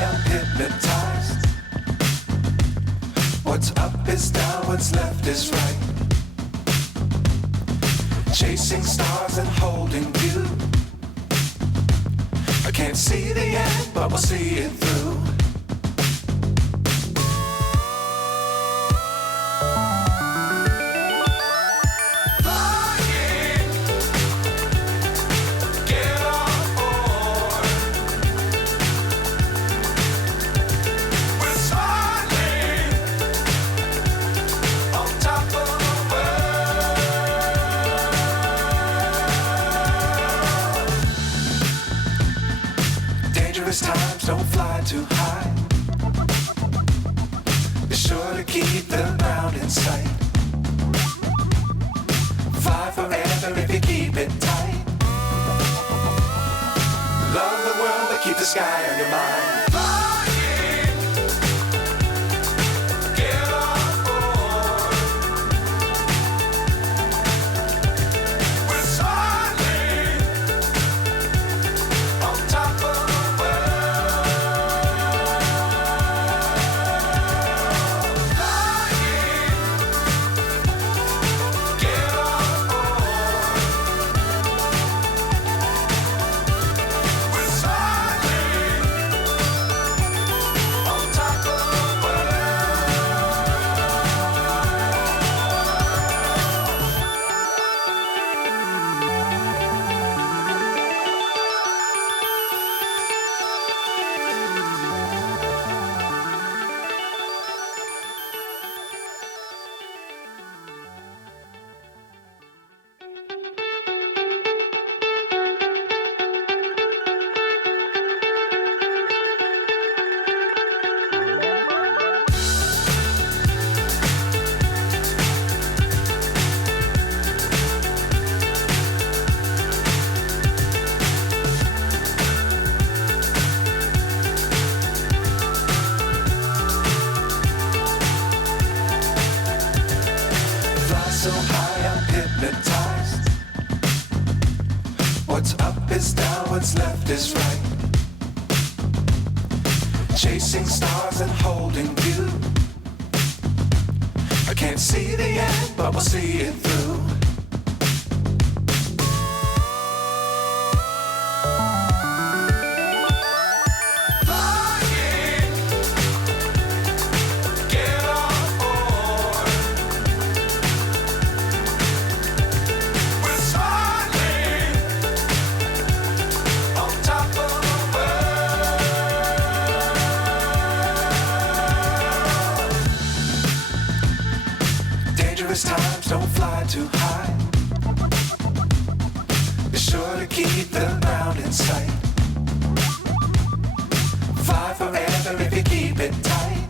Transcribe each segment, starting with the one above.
high, I'm hypnotized. What's up is down, what's left is right. Chasing stars and holding you. I can't see the end, but we'll see it through. Times don't fly too high. Be sure to keep the ground in sight. Fly forever if you keep it tight. Love the world but keep the sky on your mind. So high, I'm hypnotized. What's up is down, what's left is right. Chasing stars and holding you. I can't see the end, but we'll see it through. Times don't fly too high. Be sure to keep the ground in sight. Fly forever if you keep it tight.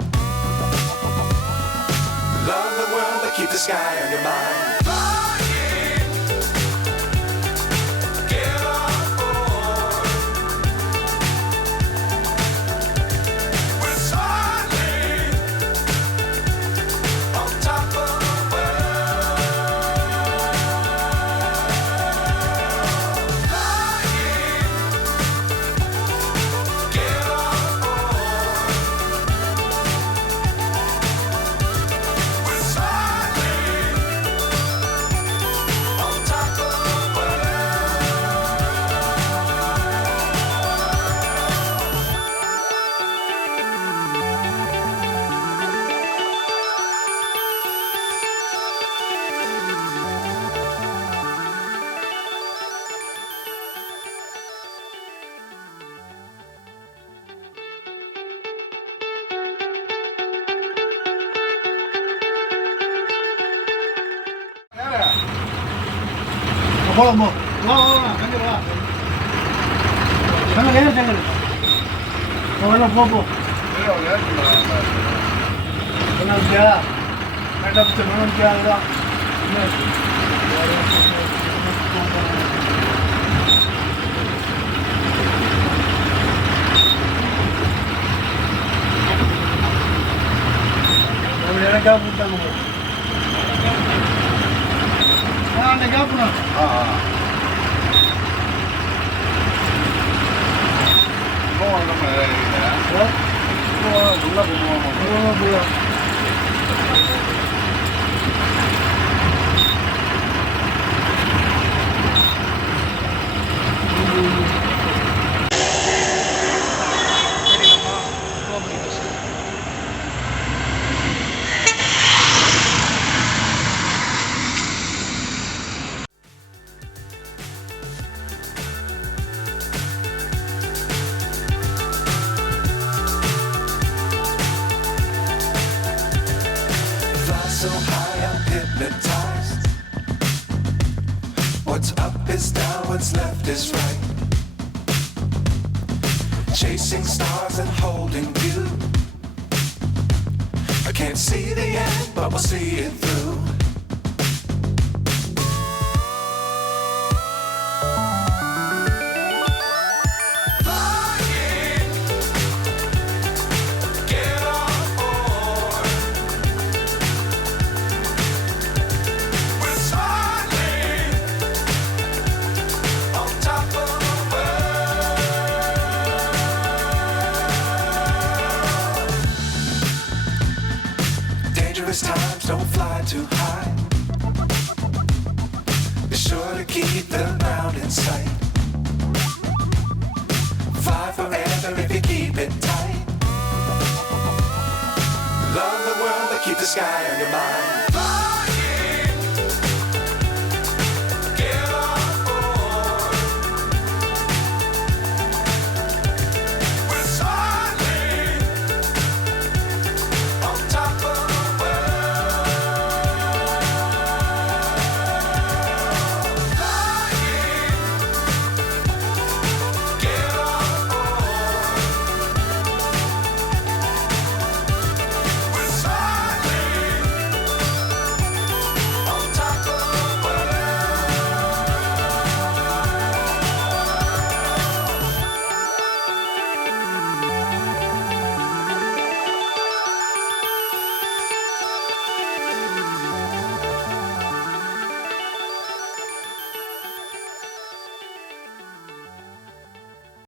Love the world but keep the sky on your mind. போலாம் போ வா வா வா அங்க வா அங்க நேரா செங்கல் போல போ போ என்னடா மேடம் செமன் கேடா நம்ம எனக்கா கூட்டாங்க Ano gapo na? Oo, ano man 몰라 몰라. Fly so high, I'm hypnotized. What's up is down, what's left is right. Chasing stars and holding you. I can't see the end, but we'll see it through. Flying, get on board. We're smiling on top of the world. Dangerous times, don't fly too high. Be sure to keep the ground in sight. Fly forever if you keep it tight. Love the world, but keep the sky on your mind.